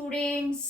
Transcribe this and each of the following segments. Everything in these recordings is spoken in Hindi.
स्टूडेंट्स,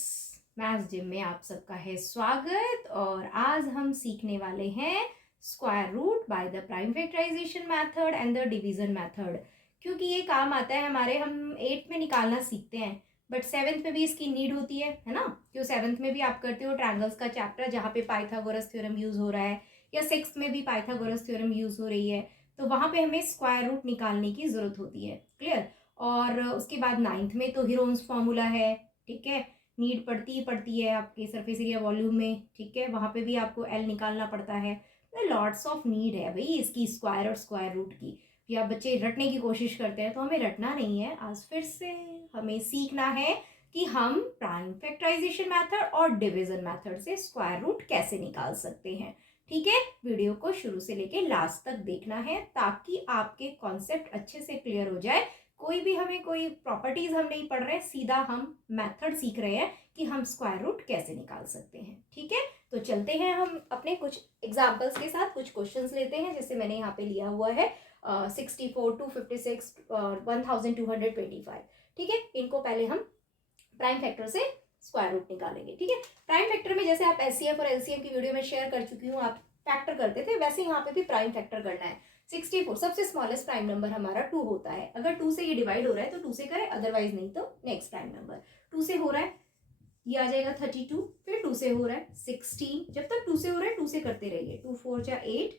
मैथ्स जिम में आप सबका है स्वागत। और आज हम सीखने वाले हैं square root by the prime factorization method and the division method. क्योंकि ये काम आता है हमारे, हम 8th में निकालना सीखते हैं बट 7th में भी इसकी नीड होती है ना। क्यों 7th में भी आप करते हो ट्रायंगल्स का चैप्टर जहाँ पे पाइथागोरस थ्योरम यूज हो रहा है, या 6th में भी पाइथागोरस थ्योरम यूज हो रही है, तो वहाँ पे हमें स्क्वायर रूट निकालने की जरूरत होती है। क्लियर। और उसके बाद 9th में तो हीरोन्स फॉर्मूला है, ठीक है, नीड पड़ती है आपके सरफेस एरिया वॉल्यूम में, ठीक है, वहां पे भी आपको एल निकालना पड़ता है। लॉट्स ऑफ नीड है भाई इसकी, स्क्वायर और स्क्वायर रूट की। फिर आप बच्चे रटने की कोशिश करते हैं, तो हमें रटना नहीं है, आज फिर से हमें सीखना है कि हम प्राइम फैक्टराइजेशन मेथड और डिवीजन मेथड से स्क्वायर रूट कैसे निकाल सकते हैं। ठीक है, वीडियो को शुरू से लेके लास्ट तक देखना है ताकि आपके कॉन्सेप्ट अच्छे से क्लियर हो जाए। कोई भी हमें कोई प्रॉपर्टीज हम नहीं पढ़ रहे हैं, सीधा हम मेथड सीख रहे हैं कि हम स्क्वायर रूट कैसे निकाल सकते हैं। ठीक है, तो चलते हैं हम अपने कुछ एग्जांपल्स के साथ, कुछ क्वेश्चंस लेते हैं। जैसे मैंने यहाँ पे लिया हुआ है 64, 256, 1225। ठीक है, इनको पहले हम प्राइम फैक्टर से स्क्वायर रूट निकालेंगे। ठीक है, प्राइम फैक्टर में जैसे आप एचसीएफ और एलसीएम की वीडियो में शेयर कर चुकी हूँ, आप फैक्टर करते थे, वैसे यहाँ पे भी प्राइम फैक्टर करना है। 64 सबसे स्मॉलेस्ट प्राइम नंबर हमारा 2 होता है। अगर 2 से ये डिवाइड हो रहा है तो 2 से करें, अदरवाइज नहीं तो नेक्स्ट प्राइम नंबर। 2 से हो रहा है ये आ जाएगा 32, फिर 2 से हो रहा है 16। जब तक 2 से हो रहा है 2 से करते रहिए। 2 4 जा 8,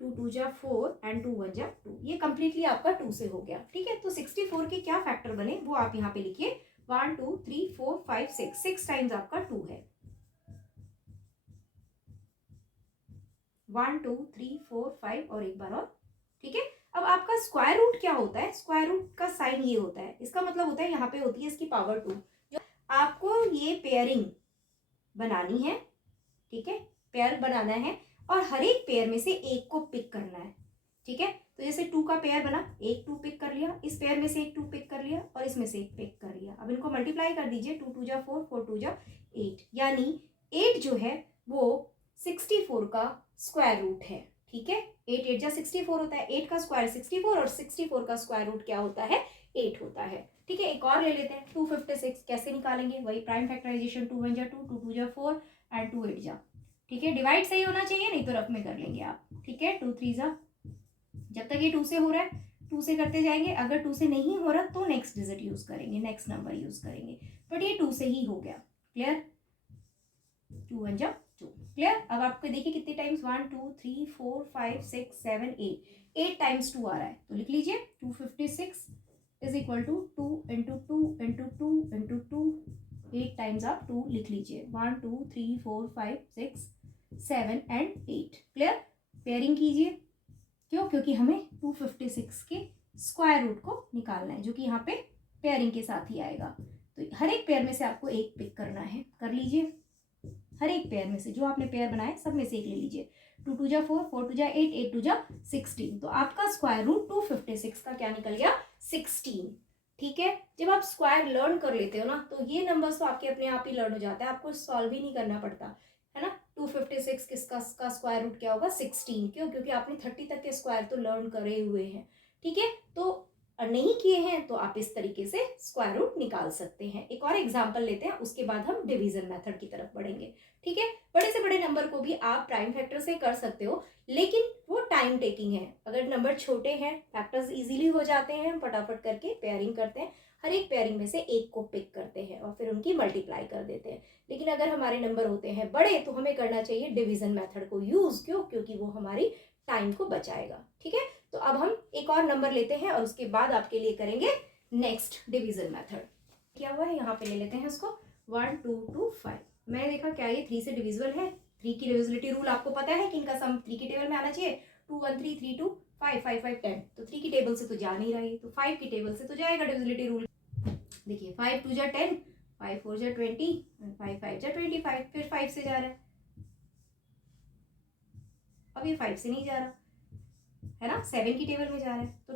2 2 जा 4 एंड 2 1 जा 2। ये कंप्लीटली आपका 2 से हो गया। ठीक है, तो 64 के क्या फैक्टर बने वो आप यहाँ पे लिखिए। 1 2 3 4 5 6, 6 टाइम्स आपका 2 है। 1 2 3 4 5 और एक बार और। ठीक है, अब आपका स्क्वायर रूट क्या होता है? स्क्वायर रूट का साइन ये होता है, इसका मतलब होता है यहाँ पे होती है इसकी पावर 2। जो आपको ये पेयरिंग बनानी है, ठीक है, पेयर बनाना है और हर एक पेयर में से एक को पिक करना है। ठीक है, तो जैसे 2 का पेयर बना, एक 2 पिक कर लिया, इस पेयर में से एक 2 पिक कर लिया और इसमें से एक पिक कर लिया। अब इनको मल्टीप्लाई कर दीजिए, 2 2 जा 4, 4 2 जा 8, यानी 8 जो है वो 64 का स्क्वायर रूट है। ठीक है, 8 8 जा 64 होता है, 8 का स्क्वायर 64 और 64 का स्क्वायर रूट क्या होता है? 8 होता है। ठीक है, एक और ले लेते हैं 256। कैसे निकालेंगे? वही प्राइम फैक्टराइजेशन, 2 1 जा 2, 2 2 जा 4 एंड 2 8 जा। ठीक है, डिवाइड सही होना चाहिए, नहीं तो रफ में कर लेंगे आप। ठीक है, 2 3 जा, जब तक ये 2 से हो रहा है 2 से करते जाएंगे। अगर 2 से नहीं हो रहा तो नेक्स्ट डिजिट यूज करेंगे, नेक्स्ट नंबर यूज करेंगे, बट ये 2 से ही हो गया। क्लियर? 2 1 जा 2। क्लियर? अब आपको देखिए कितने टाइम्स, 1 2 3 4 5 6 7 8, 8 टाइम्स 2 आ रहा है, तो लिख लीजिए 256 is equal to 2 into 2 into 2 into 2। 8 times आप 2 लिख लीजिए, 1 2 3 4 5 6 7 एंड 8। क्लियर? पेयरिंग कीजिए। क्यों? क्योंकि हमें 256 के स्क्वायर रूट को निकालना है, जो कि यहाँ पे पेयरिंग के साथ ही आएगा। तो हर एक पेयर में से आपको एक पिक करना है, कर लीजिए। हर एक पेयर में से जो आपने पेयर बनाए सब में से एक ले लीजिए। 2 2 जा 4, 4 2 जा 8, 8 2 जा 16। तो आपका स्क्वायर रूट 256 का क्या निकल गया? 16। ठीक है, जब आप स्क्वायर लर्न कर लेते हो ना, तो ये नंबर्स तो आपके अपने आप ही लर्न हो जाता है, आपको सॉल्व ही नहीं करना पड़ता है ना। 256 किसका स्क्वायर रूट क्या होगा? 16। क्यों? क्योंकि आपने 30 तक के स्क्वायर तो लर्न करे हुए हैं। ठीक है, तो नहीं किए हैं तो आप इस तरीके से स्क्वायर रूट निकाल सकते हैं। एक और एग्जांपल लेते हैं, उसके बाद हम डिवीजन मेथड की तरफ बढ़ेंगे। ठीक है, बड़े से बड़े नंबर को भी आप प्राइम फैक्टर से कर सकते हो, लेकिन वो टाइम टेकिंग है। अगर नंबर छोटे हैं, फैक्टर्स इजीली हो जाते हैं, फटाफट करके पेयरिंग करते हैं, हर एक पेयरिंग में से एक को पिक करते हैं और फिर उनकी मल्टीप्लाई कर देते हैं। लेकिन अगर हमारे नंबर होते हैं बड़े, तो हमें करना चाहिए डिवीजन मेथड को यूज। क्यों? क्योंकि वो हमारी टाइम को बचाएगा। ठीक है, तो अब हम एक और नंबर लेते हैं और उसके बाद आपके लिए करेंगे नेक्स्ट डिवीजन मेथड। क्या हुआ है, यहाँ पे ले लेते हैं उसको 1 2 2 5। मैंने देखा क्या ये 3 से डिविजिबल है। 3 की डिविजिबिलिटी रूल आपको पता है कि इनका सम 3 की टेबल में आना चाहिए। 2 1 3 3 2 5 5 5 10। तो 3 की टेबल से तो जा नहीं रही, तो 5 की टेबल से तो जाएगा डिविजिबिलिटी रूल। देखिए 5 2 जा 10, 5 4 जा 20, 5 5 जा 25, फिर 5 से जा रहा है। अब ये 5 से नहीं जा रहा है ना, 7 की टेबल में जा रहा है। तो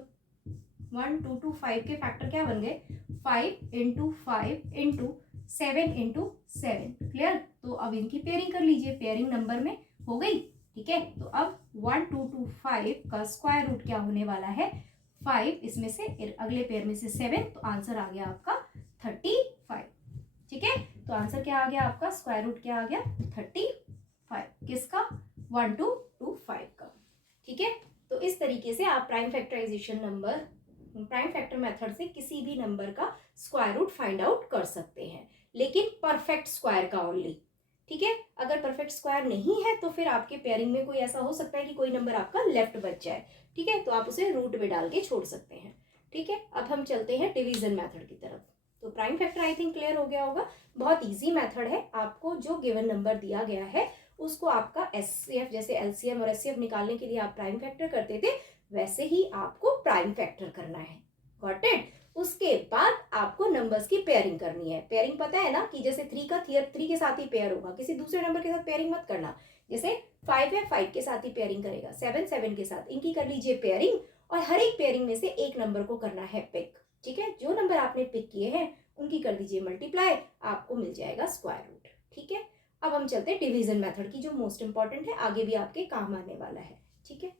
1 2 2 5 के फैक्टर क्या बन गए? 5 इंटू 5 इंटू 7 इंटू 7। क्लियर? तो अब इनकी पेयरिंग कर लीजिए, पेयरिंग नंबर में हो गई। ठीक है, तो अब 1 2 2 5 का स्क्वायर रूट क्या होने वाला है? 5, इसमें से अगले पेयर में से 7, तो आंसर आ गया आपका 35। ठीक है, तो आंसर क्या आ गया आपका, स्क्वायर रूट क्या आ गया 35, किसका 1 2 2 5 का। ठीक है, तो इस तरीके से आप प्राइम फैक्टर मेथड से किसी भी नंबर का स्क्वायर रूट फाइंड आउट कर सकते हैं, लेकिन परफेक्ट स्क्वायर का ओनली। ठीक है, अगर परफेक्ट स्क्वायर नहीं है तो फिर आपके पेयरिंग में कोई ऐसा हो सकता है कि कोई नंबर आपका लेफ्ट बच जाए। ठीक है, तो आप उसे रूट में डाल के छोड़ सकते हैं। ठीक है, अब हम चलते हैं डिवीजन मेथड की तरफ। तो prime factor I think clear हो गया होगा, बहुत इजी मेथड है। आपको जो गिवन नंबर दिया गया है उसको आपका एचसीएफ, जैसे एलसीएम और एचसीएफ निकालने के लिए आप प्राइम फैक्टर करते थे, वैसे ही आपको प्राइम फैक्टर करना है। Got it. उसके बाद आपको नंबर्स की पेयरिंग करनी है। पेयरिंग पता है ना, कि जैसे 3 के साथ ही पेयर होगा, किसी दूसरे नंबर के साथ पेयरिंग मत करना। जैसे 5 है, 5 के साथ ही पेयरिंग करेगा, 7 7 के साथ, इनकी कर लीजिए पेयरिंग, और हर एक पेयरिंग में से एक नंबर को करना है पिक। ठीक है, जो नंबर आपने पिक किए हैं उनकी कर दीजिए मल्टीप्लाई, आपको मिल जाएगा स्क्वायर रूट। ठीक है, अब हम चलते हैं डिवीजन मेथड की, जो मोस्ट इंपॉर्टेंट है, आगे भी आपके काम आने वाला है। ठीक है,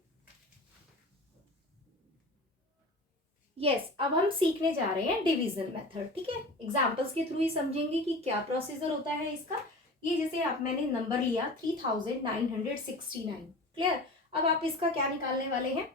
यस, अब हम सीखने जा रहे हैं डिवीजन मेथड। ठीक है, एग्जांपल्स के थ्रू ही समझेंगे कि क्या प्रोसीजर होता है इसका। ये जैसे आप मैंने नंबर लिया 3969, क्लियर। अब आप इसका क्या निकालने वाले हैं,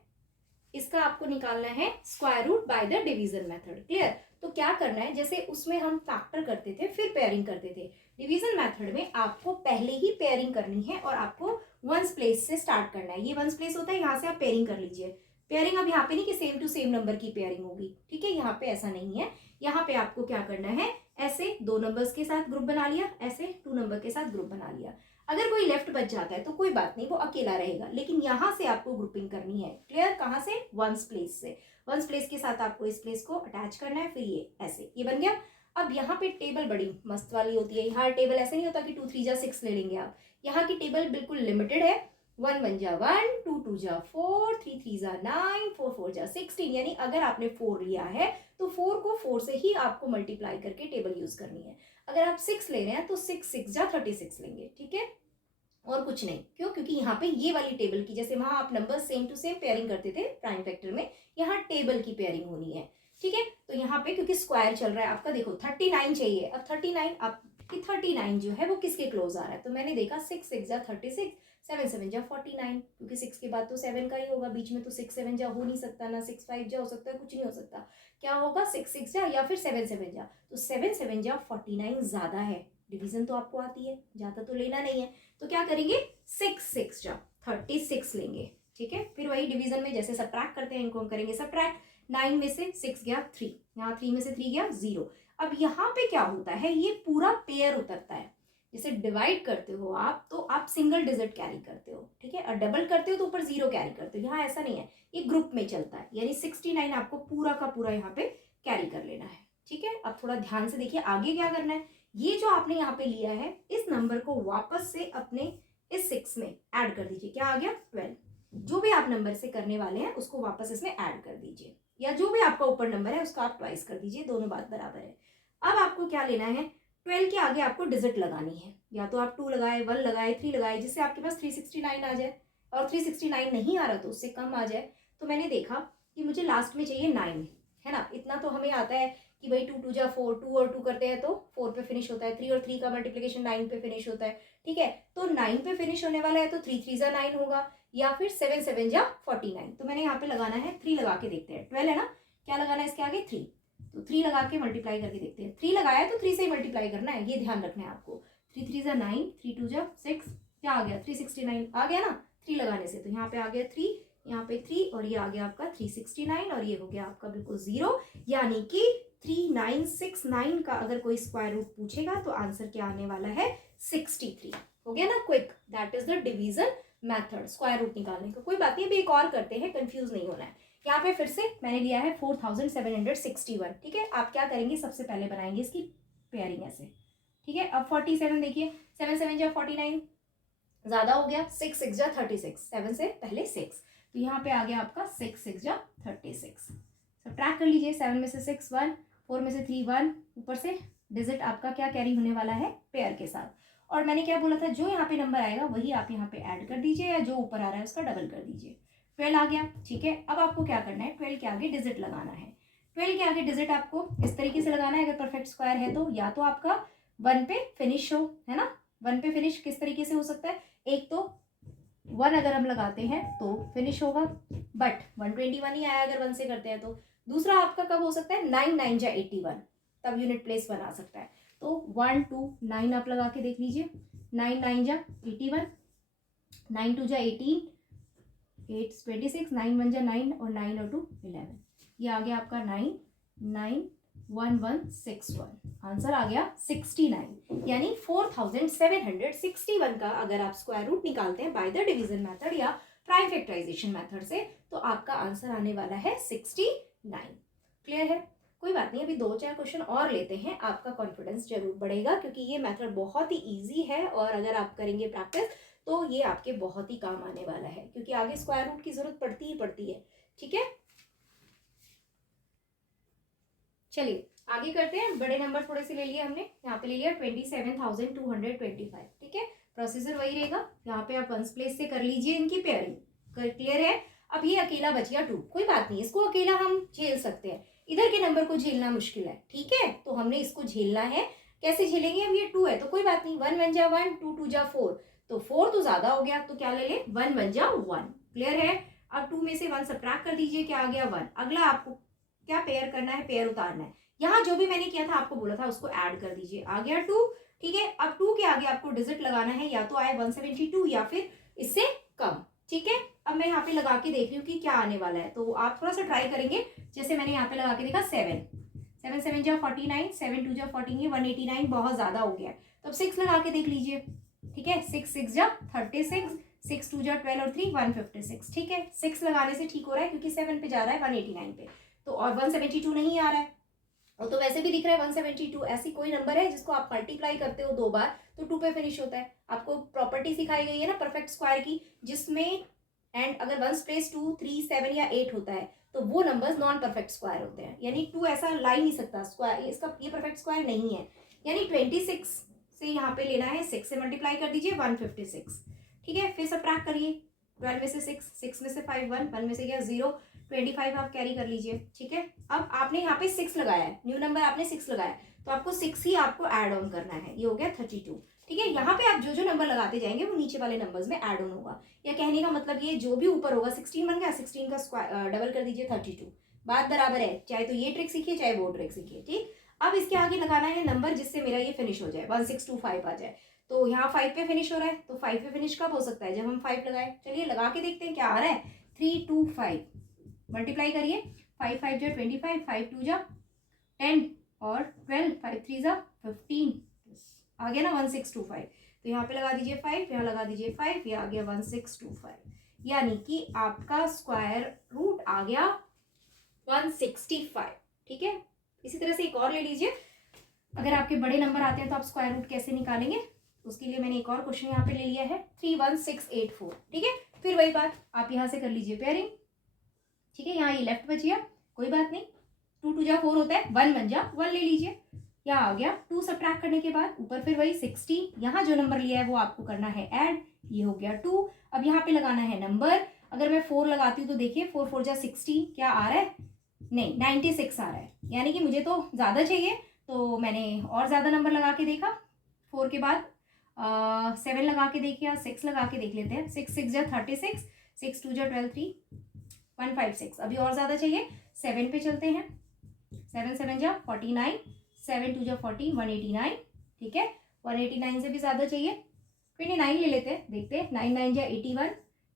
इसका आपको निकालना है square root by the division method, clear. तो क्या करना है, जैसे उसमें हम फैक्टर करते थे फिर पेयरिंग करते थे, डिवीजन मेथड में आपको पहले ही पेयरिंग करनी है और आपको वंस प्लेस से स्टार्ट करना है। ये वंस प्लेस होता है, यहाँ से आप पेयरिंग कर लीजिए। पेयरिंग अब यहाँ पे नहीं कि सेम टू सेम नंबर की पेयरिंग होगी, ठीक है, यहाँ पे ऐसा नहीं है। यहाँ पे आपको क्या करना है, ऐसे 2 नंबर्स के साथ ग्रुप बना लिया, ऐसे 2 नंबर के साथ ग्रुप बना लिया। अगर कोई लेफ्ट बच जाता है तो कोई बात नहीं, वो अकेला रहेगा, लेकिन यहाँ से आपको ग्रुपिंग करनी है, क्लियर। कहाँ से, वंस प्लेस से। वंस प्लेस के साथ आपको इस प्लेस को अटैच करना है, फिर ये ऐसे, ये बन गया। अब यहाँ पे टेबल बड़ी मस्त वाली होती है। यहाँ टेबल ऐसे नहीं होता कि 2 3 जा 6 ले लेंगे आप, यहाँ की टेबल बिल्कुल लिमिटेड है। 1 1 जा 1, 2 2 जा 4, 3 3 जा 9, 4 4 जा 16, यानी अगर आपने 4 लिया है तो 4 को 4 से ही आपको मल्टीप्लाई करके टेबल यूज करनी है। अगर आप 6 ले रहे हैं तो 6 6 जा 36 लेंगे, ठीक है, और कुछ नहीं। क्यों, क्योंकि यहाँ पे ये वाली टेबल की, जैसे वहां आप number same to same pairing करते थे प्राइम फैक्टर में, यहाँ टेबल की पेयरिंग होनी है। ठीक है, तो यहाँ पे क्योंकि स्क्वायर चल रहा है आपका, देखो 39 चाहिए। अब 39 आप कि 39 जो है वो किसके क्लोज आ रहा है, तो मैंने देखा 6 6 जा 36, 7 7 जा 49, क्योंकि 6 के बाद तो 7 का ही होगा, बीच में तो 6 7 जा हो नहीं सकता ना, 6 5 जा हो सकता है, कुछ नहीं हो सकता। क्या होगा, 6 6 जा या फिर 7 7 जा, तो 7 7 जा 49 ज्यादा है। डिवीजन तो आपको आती है, ज्यादा तो लेना नहीं है, तो क्या करेंगे 6 6 जा 36 लेंगे। ठीक है, फिर वही डिवीजन में जैसे सब्ट्रैक्ट करते हैं, इनको हम करेंगे सब्ट्रैक्ट। 9 में से 6 गया 3, यहाँ 3 में से 3 गया 0। अब यहाँ पे क्या होता है, ये पूरा पेयर उतरता है। जैसे डिवाइड करते हो आप तो आप सिंगल डिजिट कैरी करते हो, ठीक है, और डबल करते हो तो ऊपर 0 कैरी करते हो। यहाँ ऐसा नहीं है, ये ग्रुप में चलता है, यानी 69 आपको पूरा का पूरा यहाँ पे कैरी कर लेना है। ठीक है, अब थोड़ा ध्यान से देखिए आगे क्या करना है। ये जो आपने यहाँ पे लिया है, इस नंबर को वापस से अपने इस 6 में ऐड कर दीजिए। क्या आ गया 12। जो भी आप नंबर से करने वाले हैं उसको वापस इसमें ऐड कर दीजिए, या जो भी आपका ऊपर नंबर है उसको आप ट्वाइस कर दीजिए, दोनों बात बराबर है। अब आपको क्या लेना है, 12 के आगे आपको डिजिट लगानी है, या तो आप 2 लगाए, 1 लगाए, 3 लगाए, जिससे आपके पास 369 आ जाए। और 369 नहीं आ रहा तो उससे कम आ जाए। तो मैंने देखा कि मुझे लास्ट में चाहिए 9, है ना, इतना तो हमें आता है कि भाई 2 2 जा 4, 2 और 2 करते हैं तो 4 पे फिनिश होता है, 3 और 3 का मल्टीप्लिकेशन 9 पे फिनिश होता है। ठीक है, तो 9 पे फिनिश होने वाला है तो 3 3 जा 9 होगा, या फिर 7 7 जा 49। तो मैंने यहाँ पे लगाना है 3 लगा के देखते हैं, 12 है ना, क्या लगाना है इसके आगे 3, तो 3 लगा के मल्टीप्लाई करके देखते हैं। 3 लगाया तो 3 से ही मल्टीप्लाई करना है, ये ध्यान रखना है आपको। 3 3 जा 9, 3 2 जा 6, क्या आ गया 369 आ गया ना 3 लगाने से। तो यहाँ पे आ गया 3, यहाँ पे 3, और ये आ गया आपका 369, और ये हो गया आपका बिल्कुल 0। यानी कि 3969 का अगर कोई स्क्वायर रूट पूछेगा तो आंसर क्या आने वाला है 63। हो गया ना quick, that is the division method, square root निकालने का। कोई बात नहीं, अभी एक और करते हैं, कंफ्यूज नहीं होना है। यहाँ पे फिर से मैंने लिया है 4761, ठीक है। आप क्या करेंगे, सबसे पहले बनाएंगे इसकी पेयरिंग ऐसे, ठीक है। अब 47 देखिए, 7 7 जा 49, ज्यादा हो गया, 6 6 जा 36, 7 से पहले 6, तो यहाँ पे आ गया आपका 6 6 जा 36। सब्ट्रैक्ट कर लीजिए, 7 में से 6 1, 4 में से 3 1, ऊपर से डिजिट आपका क्या कैरी होने वाला है पेयर के साथ। और मैंने क्या बोला था, जो यहाँ पे नंबर आएगा वही आप यहाँ पे ऐड कर दीजिए, या जो ऊपर आ रहा है उसका डबल कर दीजिए। 12 आ गया, ठीक है। अब आपको क्या करना है, 12 के आगे डिजिट लगाना है। 12 के आगे डिजिट आपको इस तरीके से लगाना है, अगर परफेक्ट स्क्वायर है तो, या तो आपका 1 पे फिनिश हो, है ना। 1 पे फिनिश किस तरीके से हो सकता है, एक तो 1 अगर हम लगाते हैं तो फिनिश होगा, बट 121 ही आया अगर 1 से करते हैं तो। दूसरा आपका कब हो सकता है, 9 9 जा 81, तब यूनिट प्लेस बना सकता है। तो 1 2 9 आप लगा के देख लीजिए, 9 9 जा 81, 9 2 जा 18, 8 26, 9 1 जा 9 और 9 और 2 11, ये आ गया आपका 9 9 1 1 6 1, आंसर आ गया 69, यानी 4761 का अगर आप स्क्वायर रूट निकालते हैं बाय द डिवीजन मेथड या प्राइम फैक्टराइजेशन मेथड से, तो आपका आंसर आने वाला है 69। क्लियर है, कोई बात नहीं, अभी 2-4 क्वेश्चन और लेते हैं, आपका कॉन्फिडेंस जरूर बढ़ेगा, क्योंकि ये मेथड बहुत ही ईजी है और अगर आप करेंगे प्रैक्टिस तो ये आपके बहुत ही काम आने वाला है, क्योंकि आगे स्क्वायर रूट की जरूरत पड़ती ही पड़ती है। ठीक है, चलिए आगे करते हैं। बड़े नंबर थोड़े से ले लिए हमने, यहाँ पे ले लिया 27,225। ठीक है, प्रोसीजर वही रहेगा, यहाँ पे आप वंस प्लेस से कर लीजिए इनकी पेयरिंग। क्लियर है, अब ये अकेला बच गया 2, कोई बात नहीं, इसको अकेला हम झेल सकते हैं, इधर के नंबर को झेलना मुश्किल है। ठीक है, तो हमने इसको झेलना है, कैसे झेलेंगे, अब ये 2 है तो कोई बात नहीं, 1 1 जा 1, 2 2 जा 4, तो 4 तो ज्यादा हो गया, तो क्या ले ले, 1 1 जा 1। क्लियर है, अब 2 में से 1 सब्ट्रैक्ट कर दीजिए, क्या आ गया 1। अगला आपको क्या पेयर करना है, पेयर उतारना है, यहाँ जो भी मैंने किया था आपको बोला था उसको ऐड कर दीजिए, आ गया 2। ठीक है, अब 2 के आगे आपको डिजिट लगाना है, या तो आए 172 या फिर इससे कम। ठीक है, अब मैं यहाँ पे लगा के देख रही हूँ कि क्या आने वाला है, तो आप थोड़ा सा ट्राई करेंगे, जैसे मैंने यहाँ पे लगा के देखा 7 7 7 जा 49, 7 2 जा 14, ये 189 बहुत ज्यादा हो गया है, तो अब 6 लगा के देख लीजिए। ठीक है, 6 6 जा 36, 6 2 जा 12 और 3 156। ठीक है, 6 लगाने से ठीक हो रहा है, क्योंकि 7 पे जा रहा है 189 पे, तो और 172 नहीं आ रहा है, और तो वैसे भी दिख रहा है 172। ऐसी कोई नंबर है जिसको आप मल्टीप्लाई करते हो 2 बार तो 2 पे फिनिश होता है। आपको प्रॉपर्टी सिखाई गई है ना परफेक्ट स्क्वायर की, जिसमें एंड अगर 1 प्लेस 2 3 7 या 8 होता है तो वो नंबर्स नॉन परफेक्ट स्क्वायर होते हैं, यानी 2 ऐसा ला ही नहीं सकता स्क्वायर, इसका ये परफेक्ट स्क्वायर नहीं है। यानी 26 से यहाँ पे लेना है, 6 से मल्टीप्लाई कर दीजिए 156। ठीक है, फिर सब्ट्रैक्ट करिए, 12 में से 6, 6 में से 5 1 में से गया 0, 25 आप कैरी कर लीजिए। ठीक है, अब आपने यहाँ पे 6 लगाया है, न्यू नंबर आपने 6 लगाया, तो आपको 6 ही आपको ऐड ऑन करना है, ये हो गया 32। ठीक है, यहाँ पे आप जो जो नंबर लगाते जाएंगे वो नीचे वाले नंबर्स में ऐड ऑन होगा, या कहने का मतलब ये जो भी ऊपर होगा 16 बन गया, 16 का स्क्वायर डबल कर दीजिए 32, बात बराबर है, चाहे तो ये ट्रिक सीखिए चाहे वो ट्रिक सीखिए। ठीक, अब इसके आगे लगाना है नंबर जिससे मेरा ये फिनिश हो जाए, 1625 आ जाए, तो यहाँ 5 पे फिनिश हो रहा है, तो 5 पे फिनिश कब हो सकता है, जब हम 5 लगाए। चलिए लगा के देखते हैं क्या आ रहा है, 3 2 5 मल्टीप्लाई करिए, 5 5 जा 25, 5 2 जा 10 और 12, 5 3 जा 15, आ गया ना 1625। तो यहाँ पे लगा दीजिए 5, यहाँ लगा दीजिए 5, ये आ गया 1625, यानी कि आपका स्क्वायर रूट आ गया 165। ठीक है, इसी तरह से एक और ले लीजिए, अगर आपके बड़े नंबर आते हैं तो आप स्क्वायर रूट कैसे निकालेंगे, उसके लिए मैंने एक और क्वेश्चन यहाँ पे ले लिया है 31684। ठीक है, फिर वही बात, आप यहाँ से कर लीजिए पेयरिंग। ठीक है, यहाँ ये लेफ्ट बच गया, कोई बात नहीं, 2 2 जा 4 होता है, 1 1 जा 1 ले लीजिए, यहाँ आ गया 2 सब्ट्रैक्ट करने के बाद ऊपर फिर वही 60, यहाँ जो नंबर लिया है वो आपको करना है ऐड, ये हो गया 2। अब यहाँ पे लगाना है नंबर, अगर मैं 4 लगाती हूँ तो देखिए 4 4 जा 60, क्या आ रहा है, नहीं 96 आ रहा है, यानी कि मुझे तो ज़्यादा चाहिए, तो मैंने और ज़्यादा नंबर लगा के देखा, 4 के बाद 7 लगा के देखिए, 6 लगा के देख लेते हैं, 6 6 जा 36, 6 2 जा 12 3 156, अभी और ज़्यादा चाहिए, 7 पे चलते हैं, 7 7 जा 49, 7 2 जा 40, 189। ठीक है, 189 से भी ज़्यादा चाहिए, 29 ले लेते हैं, देखते हैं, 9 9 जा 81,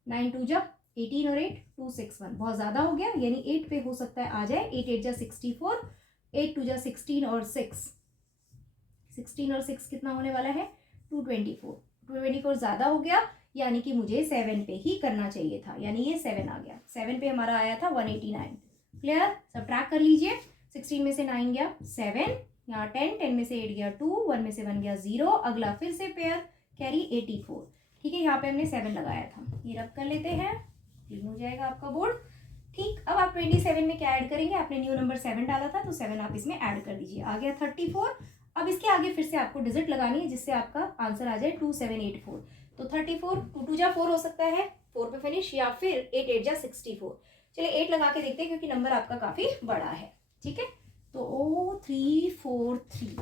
9 2 जा 18 और 8 261, बहुत ज़्यादा हो गया, यानी 8 पे हो सकता है आ जाए, 8 8 जा 64, 8 2 जा 16 और 6, 16 और 6 कितना होने वाला है 224, 224 ज़्यादा हो गया, यानी कि मुझे 7 पे ही करना चाहिए था, यानी ये 7 आ गया, 7 पे हमारा आया था 189। क्लियर, सब्ट्रैक्ट कर लीजिए, 16 में से 9 गया 7, यहाँ 10, 10 में से 8 गया 2, 1 में से 1 गया 0, अगला फिर से पेयर कैरी 84। ठीक है, यहाँ पे हमने 7 लगाया था, ये रब कर लेते हैं, क्लीन हो जाएगा आपका बोर्ड। ठीक, अब आप 27 में क्या ऐड करेंगे, आपने न्यू नंबर 7 डाला था तो 7 आप इसमें ऐड कर दीजिए, आ गया 34। अब इसके आगे फिर से आपको डिजिट लगानी है जिससे आपका आंसर आ जाए 2784, तो 34, 2 2 जा 4 हो सकता है, 4 पे फिनिश, या फिर 8 8 जा 64। चलिए 8 लगा के देखते हैं क्योंकि नंबर आपका काफ़ी बड़ा है। ठीक है, तो 3 4 3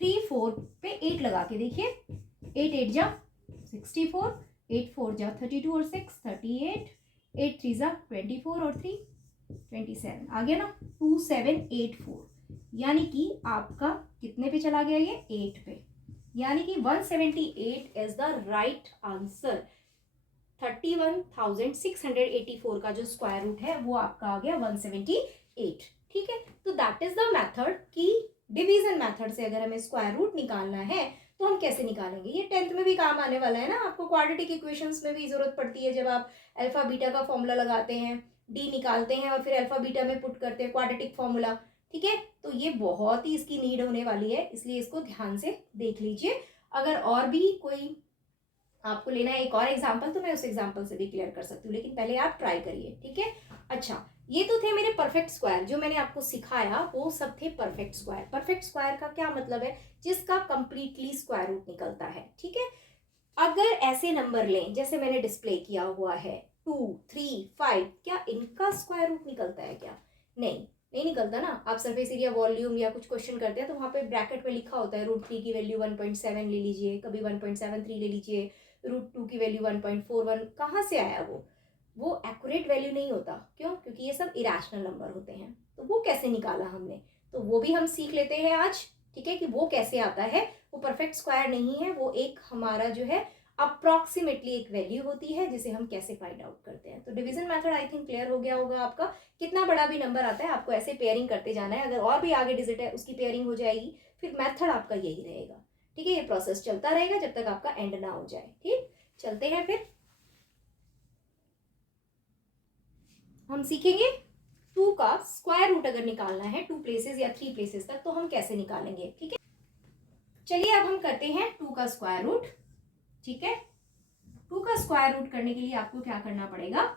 3 4 8 लगा के देखिए, 8 8 जा 64, 8 4 जा 32 और 6 38, 8 3 जा 24 और 3 27, आ गया ना 2784। यानी कि आपका कितने पे चला गया, ये 8 पे, यानी कि 178 इज द राइट आंसर। 31,684 का जो स्क्वायर रूट है वो आपका आ गया 178। ठीक है, तो दैट इज द मेथड कि डिवीजन मेथड से अगर हमें स्क्वायर रूट निकालना है तो हम कैसे निकालेंगे। ये 10th में भी काम आने वाला है ना, आपको क्वाड्रेटिक इक्वेशंस में भी जरूरत पड़ती है जब आप अल्फा बीटा का फॉर्मूला लगाते हैं, डी निकालते हैं और फिर अल्फा बीटा में पुट करते हैं क्वाड्रेटिक फॉर्मूला। ठीक है, तो ये बहुत ही इसकी नीड होने वाली है, इसलिए इसको ध्यान से देख लीजिए। अगर और भी कोई आपको लेना है एक और एग्जाम्पल तो मैं उस एग्जाम्पल से भी क्लियर कर सकती हूँ, लेकिन पहले आप ट्राई करिए। ठीक है, अच्छा ये तो थे मेरे परफेक्ट स्क्वायर, जो मैंने आपको सिखाया वो सब थे परफेक्ट स्क्वायर। परफेक्ट स्क्वायर का क्या मतलब है, जिसका कंप्लीटली स्क्वायर रूट निकलता है। ठीक है, अगर ऐसे नंबर लें जैसे मैंने डिस्प्ले किया हुआ है 2 3 5, क्या इनका स्क्वायर रूट निकलता है क्या? नहीं निकलता ना। आप सरफेस एरिया, वॉल्यूम या कुछ क्वेश्चन करते हैं तो वहां पे ब्रैकेट में लिखा होता है √3 की वैल्यू 1.7 ले लीजिए, कभी 1.73 ले लीजिए, √2 की वैल्यू 1.41। कहाँ से आया वो एक्यूरेट वैल्यू नहीं होता। क्यों? क्योंकि ये सब इरेशनल नंबर होते हैं। तो वो कैसे निकाला हमने, तो वो भी हम सीख लेते हैं आज। ठीक है, कि वो कैसे आता है। वो परफेक्ट स्क्वायर नहीं है, वो एक हमारा जो है अप्रॉक्सीमेटली एक वैल्यू होती है जिसे हम कैसे फाइंड आउट करते हैं। तो division method I think clear हो गया होगा आपका। कितना बड़ा भी नंबर आता है आपको ऐसे पेयरिंग करते जाना है, अगर और भी आगे डिजिट है उसकी पेयरिंग हो जाएगी, फिर मेथड आपका यही रहेगा। ठीक है, ये प्रोसेस चलता रहेगा जब तक आपका एंड ना हो जाए। ठीक, चलते हैं फिर हम सीखेंगे 2 का स्क्वायर रूट अगर निकालना है 2 प्लेसेस या 3 प्लेसेस तक तो हम कैसे निकालेंगे। ठीक है, चलिए अब हम करते हैं 2 का स्क्वायर रूट। ठीक है, 2 का स्क्वायर रूट करने के लिए आपको क्या करना पड़ेगा,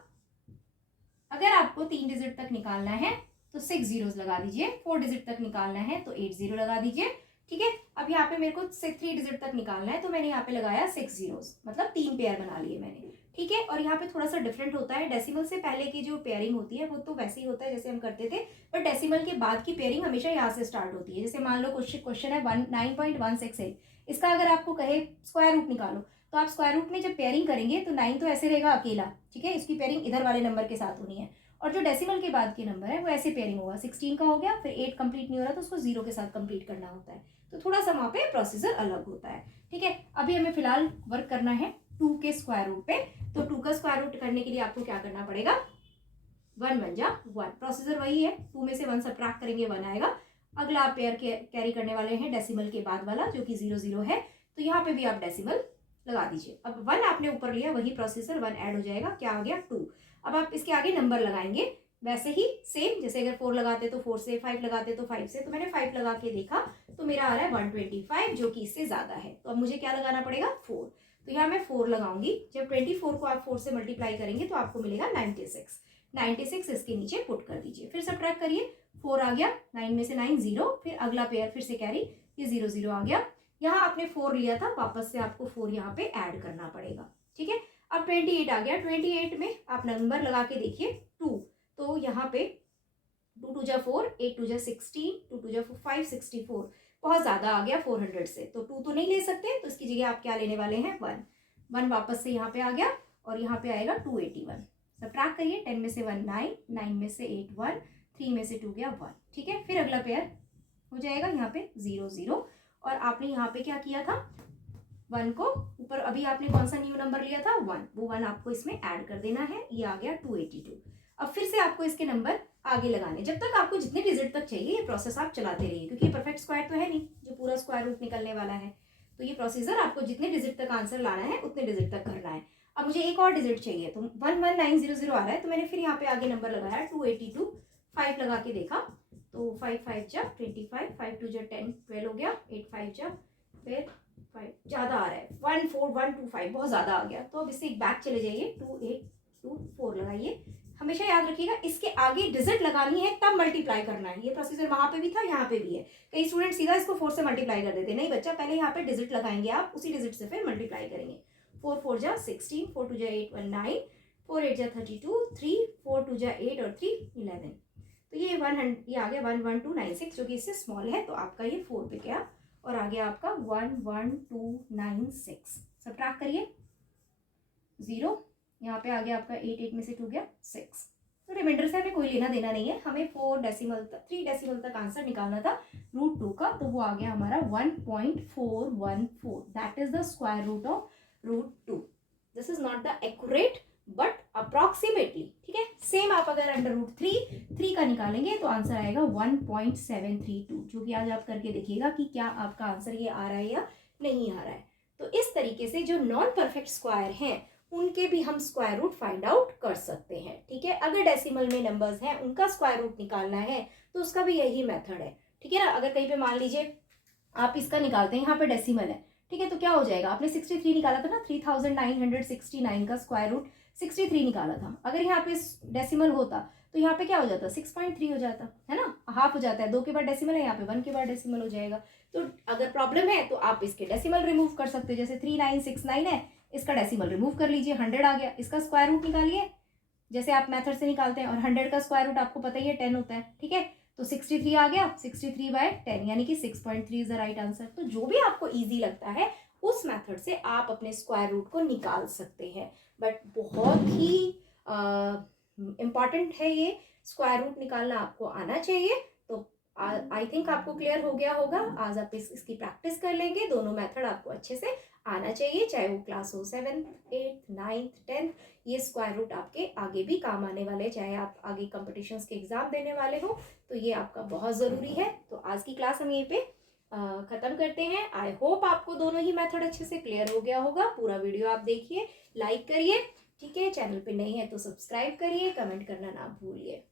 अगर आपको 3 डिजिट तक निकालना है तो 6 जीरोस लगा दीजिए, 4 डिजिट तक निकालना है तो 8 जीरो लगा दीजिए। ठीक है, अब यहाँ पे मेरे को 3 डिजिट तक निकालना है तो मैंने यहाँ पे लगाया 6 जीरोस, मतलब 3 पेयर बना लिए मैंने। ठीक है, और यहाँ पे थोड़ा सा डिफरेंट होता है, डेसिमल से पहले की जो पेयरिंग होती है वो तो वैसे ही होता है जैसे हम करते थे, बट डेसिमल के बाद की पेयरिंग हमेशा यहाँ से स्टार्ट होती है। जैसे मान लो क्वेश्चन है 9.168, इसका अगर आपको कहे स्क्वायर रूट निकालो तो आप स्क्वायर रूट में जब पेयरिंग करेंगे तो 9 तो ऐसे रहेगा अकेला। ठीक है, इसकी पेयरिंग इधर वाले नंबर के साथ होनी है, और जो डेसिमल के बाद के नंबर है वो ऐसे पेयरिंग होगा। 16 का हो गया, फिर 8 कंप्लीट नहीं हो रहा तो उसको 0 के साथ कंप्लीट करना होता है, तो थोड़ा सा वहाँ पे प्रोसीजर अलग होता है। ठीक है, अभी हमें फिलहाल वर्क करना है 2 के स्क्वायर रूट पे। तो 2 का स्क्वायर रूट करने के लिए आपको क्या करना पड़ेगा, 1 1 जा 1, प्रोसीजर वही है, 2 में से 1 सब्ट्रैक्ट करेंगे 1 आएगा। अगला आप पेयर कैरी करने वाले हैं डेसिमल के बाद वाला जो कि 0 0 है, तो यहाँ पे भी आप डेसिमल लगा दीजिए। अब 1 आपने ऊपर लिया, वही प्रोसीजर 1 ऐड हो जाएगा, क्या आ गया 2। अब आप इसके आगे नंबर लगाएंगे वैसे ही सेम, जैसे अगर 4 लगाते तो 4 से, 5 लगाते तो 5 से, तो मैंने 5 लगा के देखा तो मेरा आ रहा है 125 जो कि इससे ज्यादा है। तो अब मुझे क्या लगाना पड़ेगा 4, तो यहाँ मैं 4 लगाऊंगी। जब 24 को आप 4 से मल्टीप्लाई करेंगे तो आपको मिलेगा 96 इसके नीचे पुट कर दीजिए, फिर सब्ट्रैक्ट करिए, 4 आ गया, 9 में से 9 0, फिर अगला पेयर फिर से कैरी, ये 0 0 आ गया। यहाँ आपने 4 लिया था, वापस से आपको 4 यहाँ पे ऐड करना पड़ेगा। ठीक है, अब 28 आ गया, 28 में आप नंबर लगा के देखिए 2, तो यहाँ पे 2 2 जा 4, 8 2 जा 16, 2 2 जा 5 64, बहुत ज्यादा आ गया 400 से, तो 2 तो नहीं ले सकते, तो इसकी जगह आप क्या लेने वाले हैं 1 वापस से यहाँ पे आ गया, और यहाँ पे आएगा 281। सब्ट्रैक्ट करिए, 10 में से 1 9, 9 में से 8 1, 3 में से 2 गया 1। ठीक है, फिर अगला पेयर हो जाएगा यहाँ पे 0 0, और आपने यहाँ पे क्या किया था 1 को ऊपर, अभी आपने कौन सा न्यू नंबर लिया था 1, वो 1 आपको इसमें ऐड कर देना है, ये आ गया 282। अब फिर से आपको इसके नंबर आगे लगाने, जब तक आपको जितने डिजिट तक चाहिए ये प्रोसेस आप चलाते रहिए, क्योंकि ये परफेक्ट स्क्वायर तो है नहीं जो पूरा स्क्वायर रूट निकलने वाला है, तो ये प्रोसीजर आपको जितने डिजिट तक आंसर लाना है उतने डिजिट तक करना है। अब मुझे एक और डिजिट चाहिए, तो 11900 आ रहा है, तो मैंने फिर यहाँ पे आगे नंबर लगाया 282, 5 लगा के देखा तो 5 5 जा 25, 5 2 जा 10 12 हो गया, 8 5 जा, फिर 5 ज्यादा आ रहा है 14125, बहुत ज्यादा आ गया, तो अब इससे एक बैक चले जाइए, 2824 लगाइए। हमेशा याद रखिएगा इसके आगे डिजिट लगानी है तब मल्टीप्लाई करना है, ये प्रोसीजर वहां पे भी था यहाँ पे भी है। कई स्टूडेंट सीधा इसको 4 से मल्टीप्लाई कर देते, नहीं बच्चा, पहले यहाँ पे डिजिट लगाएंगे आप, उसी डिजिट से फिर मल्टीप्लाई करेंगे। 4 4 जा 16, 4 2 जा 8 1 9, 4 8 जा 32, 3 4 2 जा 8 और 3 11, तो ये 100 ये आ गया 11296 जो कि इससे स्मॉल है, तो आपका ये 4 पे गया और आ गया आपका 11296। सब्ट्रैक्ट करिए, 0, यहाँ पे आ गया आपका 8, 8 में से 2 गया 6। तो रिमाइंडर से हमें कोई लेना देना नहीं है, हमें 4 डेसिमल तक 3 डेसिमल तक आंसर निकालना था √2 का, तो वो आ गया हमारा 1.414। That is the square root of √2। This is not the accurate but approximately, ठीक है। सेम आप अगर अंडर √3 का निकालेंगे तो आंसर आएगा 1.732, जो कि आज आप करके देखिएगा कि क्या आपका आंसर ये आ रहा है या नहीं आ रहा है। तो इस तरीके से जो नॉन परफेक्ट स्क्वायर हैं उनके भी हम स्क्वायर रूट फाइंड आउट कर सकते हैं, ठीक है। अगर डेसिमल में नंबर्स हैं उनका स्क्वायर रूट निकालना है तो उसका भी यही मेथड है, ठीक है ना। अगर कहीं पे मान लीजिए आप इसका निकालते हैं, यहाँ पे डेसिमल है, ठीक है, तो क्या हो जाएगा, आपने 63 निकाला था ना, 3969 का स्क्वायर रूट 63 निकाला था। अगर यहाँ पे डेसिमल होता तो यहाँ पे क्या हो जाता, 6.3 हो जाता है ना, हाफ हो जाता है, 2 के बाद डेसिमल है, यहाँ पे 1 के बाद डेसिमल हो जाएगा। तो अगर प्रॉब्लम है तो आप इसके डेसिमल रिमूव कर सकते हो, जैसे 3969 है, इसका डेसिमल रिमूव कर लीजिए, 100 आ गया, इसका स्क्वायर रूट निकालिए जैसे आप मेथड से निकालते हैं, और 100 का स्क्वायर रूट आपको पता ही है 10 होता है, ठीक है। तो 63 आ गया, 63/10 यानी कि 6.3 इज द राइट आंसर। तो जो भी आपको इजी लगता है उस मेथड से आप अपने स्क्वायर रूट को निकाल सकते हैं, बट बहुत ही इम्पॉर्टेंट है ये, स्क्वायर रूट निकालना आपको आना चाहिए। तो आई थिंक आपको क्लियर हो गया होगा। आज आप इसकी प्रैक्टिस कर लेंगे, दोनों मेथड आपको अच्छे से आना चाहिए, चाहे वो क्लास हो 7th, 8th, 9th, 10th। ये स्क्वायर रूट आपके आगे भी काम आने वाले, चाहे आप आगे कॉम्पिटिशन्स के एग्जाम देने वाले हो, तो ये आपका बहुत ज़रूरी है। तो आज की क्लास हम यहीं पे ख़त्म करते हैं। आई होप आपको दोनों ही मेथड अच्छे से क्लियर हो गया होगा। पूरा वीडियो आप देखिए, लाइक करिए, ठीक है। चैनल पे नए हैं तो सब्सक्राइब करिए, कमेंट करना ना भूलिए।